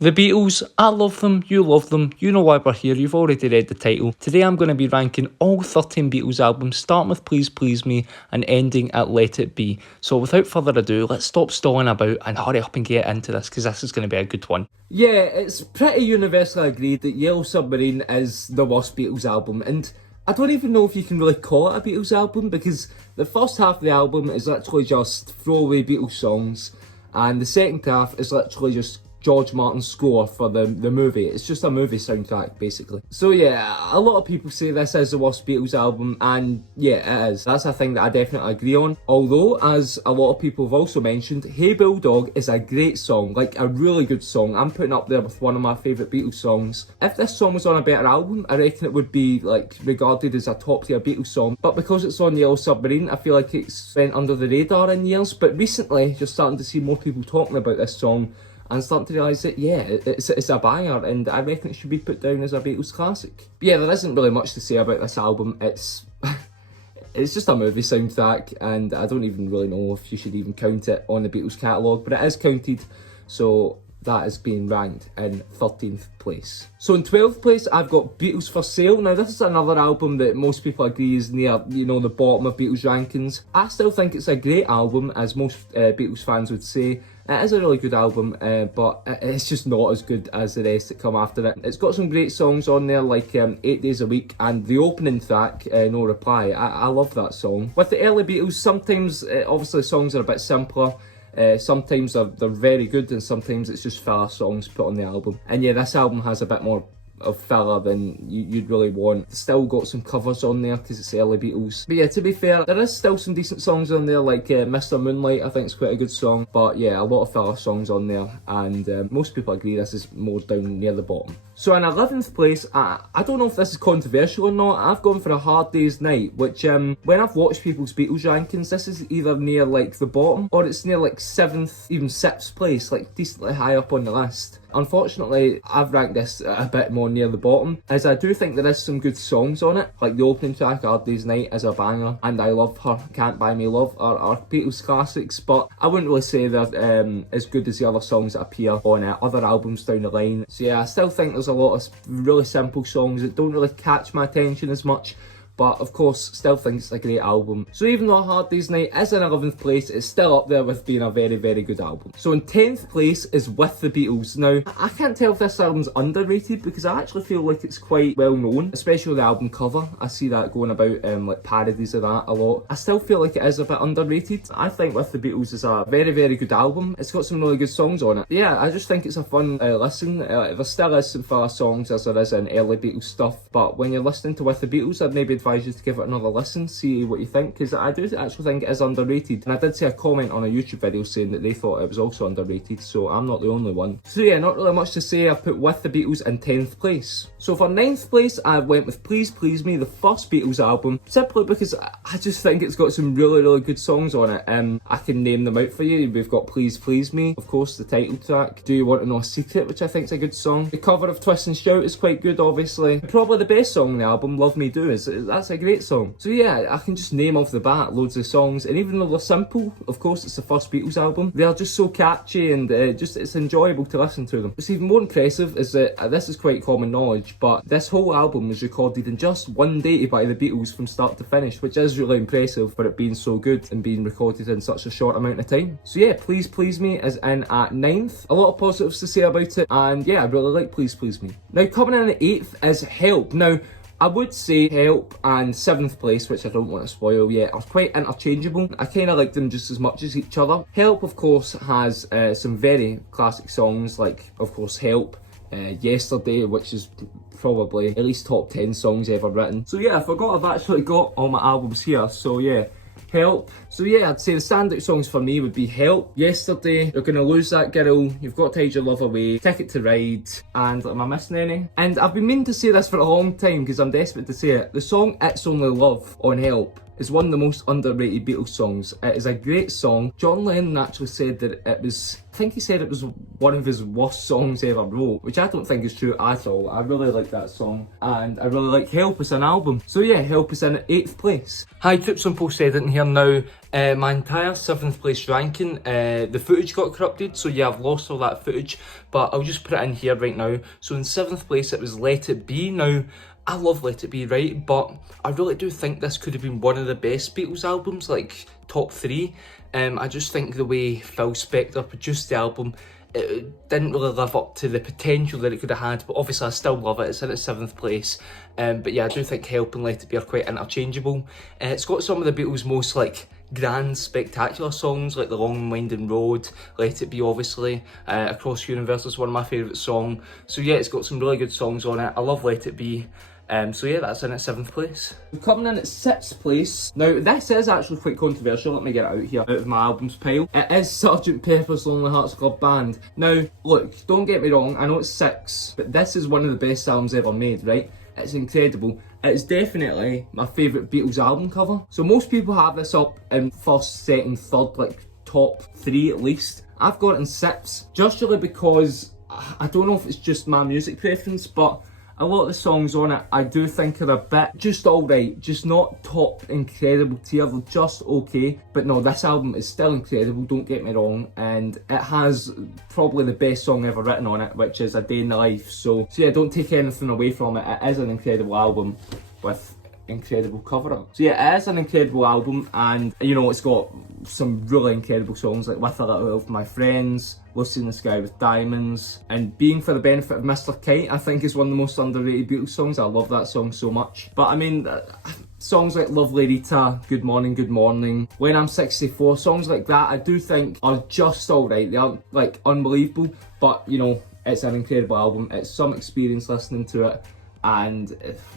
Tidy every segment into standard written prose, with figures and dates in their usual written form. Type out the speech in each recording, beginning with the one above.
The Beatles, I love them, you love them, you know why we're here, you've already read the title. Today I'm going to be ranking all 13 Beatles albums, starting with Please Please Me and ending at Let It Be. So without further ado, let's stop stalling about and hurry up and get into this, because this is going to be a good one. Yeah, it's pretty universally agreed that Yellow Submarine is the worst Beatles album, and I don't even know if you can really call it a Beatles album, because the first half of the album is literally just throwaway Beatles songs, and the second half is literally just George Martin's score for the movie. It's just a movie soundtrack, basically. So yeah, a lot of people say this is the worst Beatles album, and yeah, it is. That's a thing that I definitely agree on. Although, as a lot of people have also mentioned, Hey Bulldog is a great song, like a really good song. I'm putting up there with one of my favourite Beatles songs. If this song was on a better album, I reckon it would be like regarded as a top tier Beatles song. But because it's on the Yellow Submarine, I feel like it's went under the radar in years. But recently, you're starting to see more people talking about this song, and starting to realise that, yeah, it's a banger, and I reckon it should be put down as a Beatles classic. But yeah, there isn't really much to say about this album. It's just a movie soundtrack, and I don't even really know if you should even count it on the Beatles catalogue, but it is counted, so that is being ranked in 13th place. So in 12th place, I've got Beatles for Sale. Now, this is another album that most people agree is near, you know, the bottom of Beatles rankings. I still think it's a great album, as most Beatles fans would say. It is a really good album, but it's just not as good as the rest that come after it. It's got some great songs on there, like 8 Days a Week, and the opening track, No Reply. I love that song. With the early Beatles, sometimes, obviously, songs are a bit simpler. Sometimes they're very good, and sometimes it's just filler songs put on the album. And yeah, this album has a bit more of filler than you'd really want. Still got some covers on there because it's early Beatles. But yeah, to be fair, there is still some decent songs on there, like Mr. Moonlight. I think it's quite a good song. But yeah, a lot of filler songs on there, and most people agree this is more down near the bottom. So in 11th place, I don't know if this is controversial or not, I've gone for A Hard Day's Night, which when I've watched people's Beatles rankings, this is either near like the bottom, or it's near like 7th, even 6th place, like decently high up on the list. Unfortunately, I've ranked this a bit more near the bottom, as I do think there is some good songs on it, like the opening track, Hard Day's Night, is a banger, and I Love Her, Can't Buy Me Love are Beatles classics, but I wouldn't really say they're as good as the other songs that appear on other albums down the line. So yeah, I still think there's a lot of really simple songs that don't really catch my attention as much, but of course, still think it's a great album. So even though A Hard Day's Night is in 11th place, it's still up there with being a very, very good album. So in 10th place is With the Beatles. Now, I can't tell if this album's underrated, because I actually feel like it's quite well known, especially the album cover. I see that going about, like parodies of that a lot. I still feel like it is a bit underrated. I think With the Beatles is a very, very good album. It's got some really good songs on it. But yeah, I just think it's a fun listen. There still is some filler songs as there is in early Beatles stuff, but when you're listening to With the Beatles, I'd maybe advise you to give it another listen, see what you think, because I do actually think it is underrated. And I did see a comment on a YouTube video saying that they thought it was also underrated, so I'm not the only one. So yeah, not really much to say. I put With the Beatles in 10th place. So for 9th place, I went with Please Please Me, the first Beatles album, simply because I just think it's got some really, really good songs on it. I can name them out for you. We've got Please Please Me, of course, the title track, Do You Want to Know a Secret, which I think is a good song. The cover of Twist and Shout is quite good, obviously. Probably the best song on the album, Love Me Do, that's a great song. So yeah, I can just name off the bat loads of songs, and even though they're simple, of course it's the first Beatles album, they are just so catchy, and it's enjoyable to listen to them. What's even more impressive is that this is quite common knowledge, but this whole album was recorded in just one day by the Beatles from start to finish, which is really impressive for it being so good and being recorded in such a short amount of time. So yeah, Please Please Me is in at 9th. A lot of positives to say about it, and yeah, I really like Please Please Me. Now coming in at 8th is Help. Now, I would say Help and 7th place, which I don't want to spoil yet, are quite interchangeable. I kind of like them just as much as each other. Help, of course, has some very classic songs, like, of course, Help, Yesterday, which is probably at least top 10 songs ever written. So yeah, I forgot I've actually got all my albums here, so yeah. Help. So yeah, I'd say the standout songs for me would be Help, Yesterday, You're Gonna Lose That Girl, You've Got to Hide Your Love Away, Ticket to Ride, and am I missing any? And I've been meaning to say this for a long time because I'm desperate to say it. The song It's Only Love on Help is one of the most underrated Beatles songs. It is a great song. John Lennon actually said that it was think he said it was one of his worst songs ever wrote, which I don't think is true at all. I really like that song, and I really like Help as an album. So yeah, Help is in at 8th place. Hi, Tips on Post Editing here now. My entire 7th place ranking, the footage got corrupted, so yeah, I've lost all that footage, but I'll just put it in here right now. So in 7th place it was Let It Be. Now, I love Let It Be, right? But I really do think this could have been one of the best Beatles albums, like top 3. I just think the way Phil Spector produced the album, it didn't really live up to the potential that it could have had, but obviously I still love it. It's in its 7th place. But yeah, I do think Help and Let It Be are quite interchangeable. It's got some of the Beatles' most like grand, spectacular songs, like The Long and Winding Road, Let It Be obviously, Across Universe is one of my favourite songs. So yeah, it's got some really good songs on it. I love Let It Be. So yeah, that's in at 7th place. Coming in at 6th place, now this is actually quite controversial, let me get it out here, out of my albums pile. It is Sgt. Pepper's Lonely Hearts Club Band. Now, look, don't get me wrong, I know it's 6, but this is one of the best albums ever made, right? It's incredible. It's definitely my favourite Beatles album cover. So most people have this up in 1st, 2nd, 3rd, like top 3 at least. I've got it in 6th, just really because, I don't know if it's just my music preference, but a lot of the songs on it I do think are a bit just alright, just not top incredible tier, they're just okay. But no, this album is still incredible, don't get me wrong, and it has probably the best song ever written on it, which is A Day in the Life. So yeah, don't take anything away from it, it is an incredible album with incredible cover art. So yeah, it is an incredible album, and you know, it's got some really incredible songs like With a Little Help from My Friends, Lucy in the Sky with Diamonds, and Being for the Benefit of Mr. Kite I think is one of the most underrated Beatles songs. I love that song so much. But I mean, songs like Lovely Rita, Good Morning, When I'm 64, songs like that I do think are just alright. They aren't like unbelievable, but you know, it's an incredible album. It's some experience listening to it, and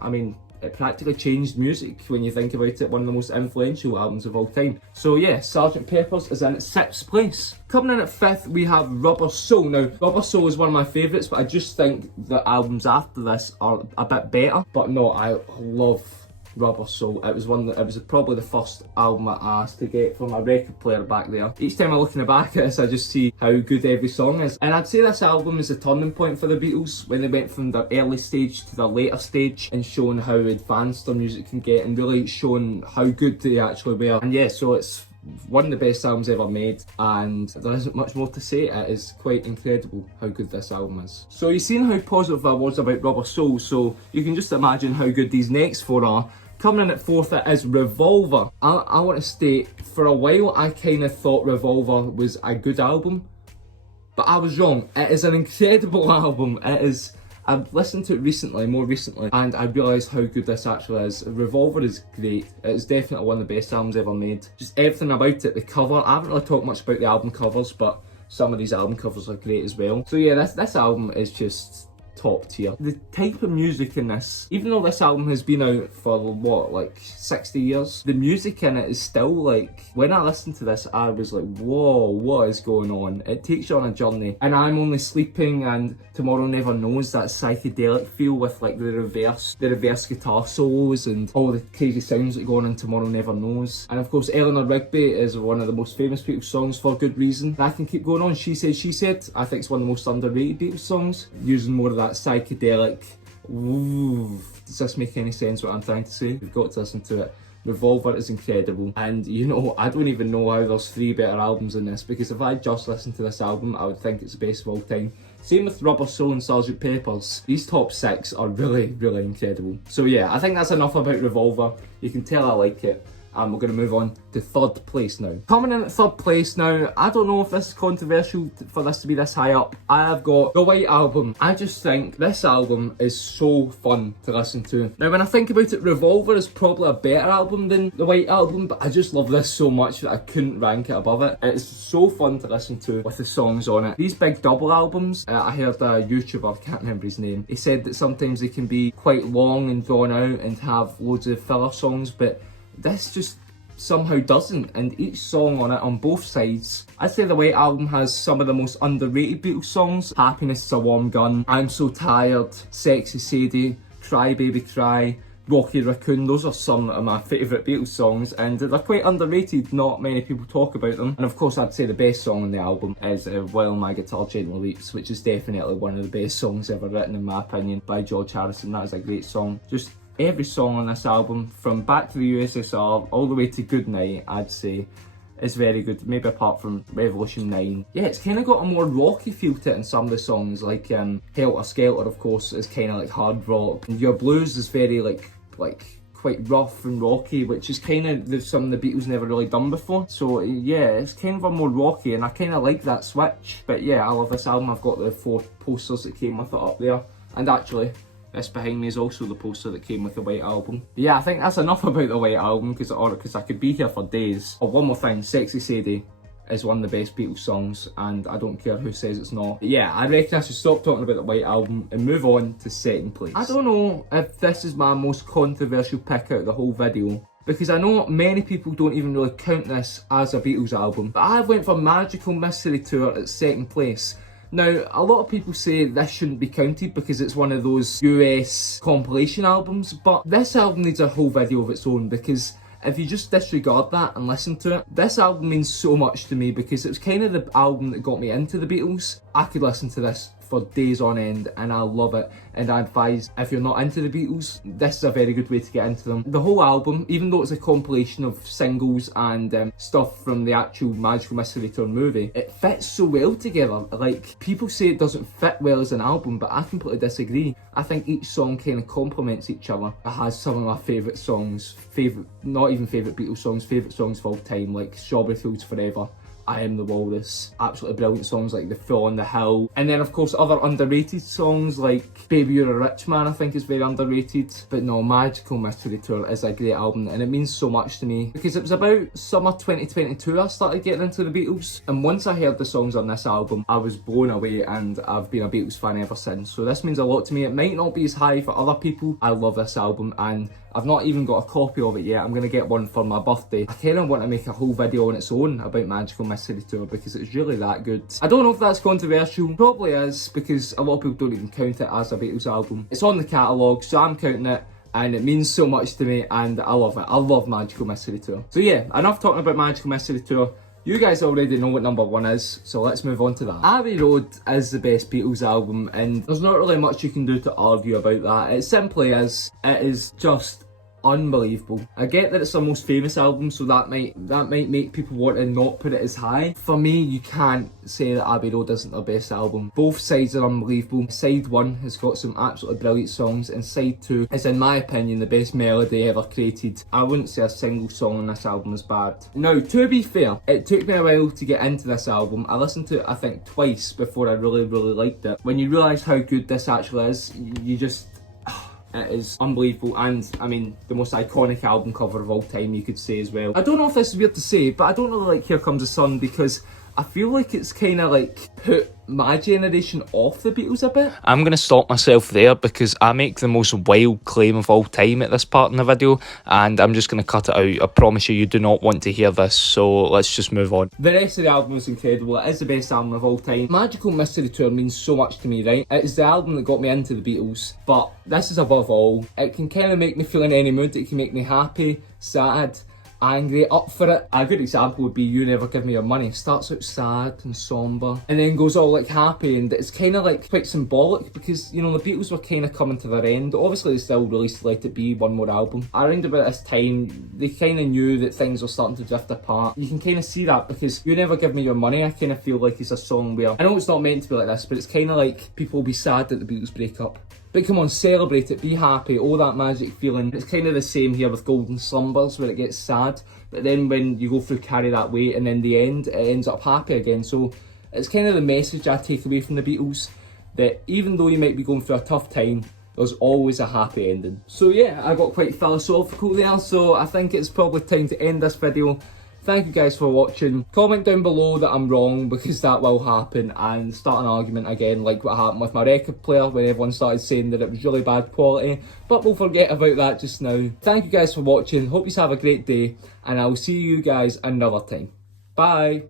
I mean, it practically changed music when you think about it. One of the most influential albums of all time. So yeah, Sgt. Pepper's is in at 6th place. Coming in at 5th, we have Rubber Soul. Now, Rubber Soul is one of my favourites, but I just think the albums after this are a bit better. But no, I love Rubber Soul. It was probably the first album I asked to get from my record player back there. Each time I look in the back at this, I just see how good every song is. And I'd say this album is a turning point for the Beatles, when they went from their early stage to their later stage and showing how advanced their music can get and really showing how good they actually were. And yeah, so it's one of the best albums ever made, and there isn't much more to say. It is quite incredible how good this album is. So you've seen how positive I was about Rubber Soul, so you can just imagine how good these next 4 are. Coming in at 4th, it is Revolver. I want to state, for a while I kind of thought Revolver was a good album, but I was wrong. It is an incredible album. It is. I've listened to it more recently, and I realised how good this actually is. Revolver is great. It's definitely one of the best albums ever made. Just everything about it, the cover. I haven't really talked much about the album covers, but some of these album covers are great as well. So yeah, this album is just top tier. The type of music in this, even though this album has been out for what, like 60 years, the music in it is still like, when I listened to this I was like, whoa, what is going on? It takes you on a journey. And I'm Only Sleeping and Tomorrow Never Knows, that psychedelic feel with like the reverse guitar solos and all the crazy sounds that go on in Tomorrow Never Knows. And of course Eleanor Rigby is one of the most famous Beatles songs for good reason. And I can keep going on. She Said, She Said, I think it's one of the most underrated Beatles songs, using more of that psychedelic, ooh, does this make any sense what I'm trying to say? You've got to listen to it. Revolver is incredible, and you know, I don't even know how there's 3 better albums in this, because if I just listened to this album I would think it's the best of all time. Same with Rubber Soul and Sgt. Pepper's. These top 6 are really, really incredible. So yeah, I think that's enough about Revolver. You can tell I like it. And we're going to move on to 3rd place now. Coming in at 3rd place now, I don't know if this is controversial for this to be this high up. I have got The White Album. I just think this album is so fun to listen to. Now when I think about it, Revolver is probably a better album than The White Album, but I just love this so much that I couldn't rank it above it. It's so fun to listen to with the songs on it. These big double albums, I heard a YouTuber, I can't remember his name, he said that sometimes they can be quite long and drawn out and have loads of filler songs, but this just somehow doesn't, and each song on it on both sides. I'd say the White Album has some of the most underrated Beatles songs. Happiness is a Warm Gun, I'm So Tired, Sexy Sadie, Cry Baby Cry, Rocky Raccoon. Those are some of my favourite Beatles songs, and they're quite underrated. Not many people talk about them. And of course, I'd say the best song on the album is While My Guitar Gently Weeps, which is definitely one of the best songs ever written, in my opinion, by George Harrison. That is a great song. Just every song on this album, from Back to the USSR all the way to Goodnight, I'd say, is very good, maybe apart from Revolution 9. Yeah, it's kind of got a more rocky feel to it in some of the songs, like Helter Skelter, of course, is kind of like hard rock. And Your Blues is very like quite rough and rocky, which is kind of something the Beatles never really done before. So yeah, it's kind of a more rocky, and I kind of like that switch. But yeah, I love this album. I've got the 4 posters that came with it up there, and actually this behind me is also the poster that came with the White Album. But yeah, I think that's enough about the White Album, because I could be here for days. Oh, one more thing, Sexy Sadie is one of the best Beatles songs, and I don't care who says it's not. But yeah, I reckon I should stop talking about the White Album and move on to second place. I don't know if this is my most controversial pick out of the whole video, because I know many people don't even really count this as a Beatles album, but I went for Magical Mystery Tour at second place. Now, a lot of people say this shouldn't be counted because it's one of those US compilation albums, but this album needs a whole video of its own, because if you just disregard that and listen to it, this album means so much to me, because it was kind of the album that got me into the Beatles. I could listen to this for days on end and I love it, and I advise, if you're not into the Beatles, this is a very good way to get into them. The whole album, even though it's a compilation of singles and stuff from the actual Magical Mystery Tour movie, it fits so well together. Like, people say it doesn't fit well as an album, but I completely disagree. I think each song kind of complements each other. It has some of my favourite songs, not even favourite Beatles songs, favourite songs of all time, like Strawberry Fields Forever, I Am the Walrus, absolutely brilliant songs like The Fall on the Hill, and then of course other underrated songs like Baby You're a Rich Man, I think is very underrated. But no, Magical Mystery Tour is a great album, and it means so much to me, because it was about summer 2022 I started getting into the Beatles, and once I heard the songs on this album I was blown away, and I've been a Beatles fan ever since. So this means a lot to me. It might not be as high for other people. I love this album, and I've not even got a copy of it yet. I'm going to get one for my birthday. I kind of want to make a whole video on its own about Magical Mystery Tour, because it's really that good. I don't know if that's controversial. Probably is, because a lot of people don't even count it as a Beatles album. It's on the catalogue, so I'm counting it, and it means so much to me, and I love it. I love Magical Mystery Tour. So yeah, enough talking about Magical Mystery Tour. You guys already know what number 1 is, so let's move on to that. Abbey Road is the best Beatles album, and there's not really much you can do to argue about that. It simply is. It is just unbelievable. I get that it's their most famous album, so that might make people want to not put it as high. For me, you can't say that Abbey Road isn't their best album. Both sides are unbelievable. Side 1 has got some absolutely brilliant songs, and side 2 is, in my opinion, the best melody ever created. I wouldn't say a single song on this album is bad. Now, to be fair, it took me a while to get into this album. I listened to it, I think, twice before I really liked it. When you realise how good this actually is, you just... It is unbelievable, and I mean, the most iconic album cover of all time, you could say as well. I don't know if this is weird to say, but I don't really like Here Comes the Sun, because I feel like it's kind of like put my generation off the Beatles a bit. I'm going to stop myself there, because I make the most wild claim of all time at this part in the video, and I'm just going to cut it out. I promise you do not want to hear this, so let's just move on. The rest of the album is incredible. It is the best album of all time. Magical Mystery Tour means so much to me, right? It is the album that got me into the Beatles, but this is above all. It can kind of make me feel in any mood. It can make me happy, sad, angry, up for it. A good example would be You Never Give Me Your Money. It starts out sad and somber, and then goes all like happy, and it's kind of like quite symbolic, because, you know, the Beatles were kind of coming to their end. Obviously they still released Let It Be, one more album. Around about this time, they kind of knew that things were starting to drift apart. You can kind of see that, because You Never Give Me Your Money, I kind of feel like it's a song where, I know it's not meant to be like this, but it's kind of like people will be sad that the Beatles break up, but come on, celebrate it, be happy, all that magic feeling. It's kind of the same here with Golden Slumbers, where it gets sad, but then when you go through Carry That Weight, and then the end, it ends up happy again. So it's kind of the message I take away from the Beatles, that even though you might be going through a tough time, there's always a happy ending. So yeah, I got quite philosophical there, so I think it's probably time to end this video. Thank you guys for watching. Comment down below that I'm wrong, because that will happen, and start an argument again, like what happened with my record player when everyone started saying that it was really bad quality, but we'll forget about that just now. Thank you guys for watching. Hope you have a great day, and I will see you guys another time. Bye.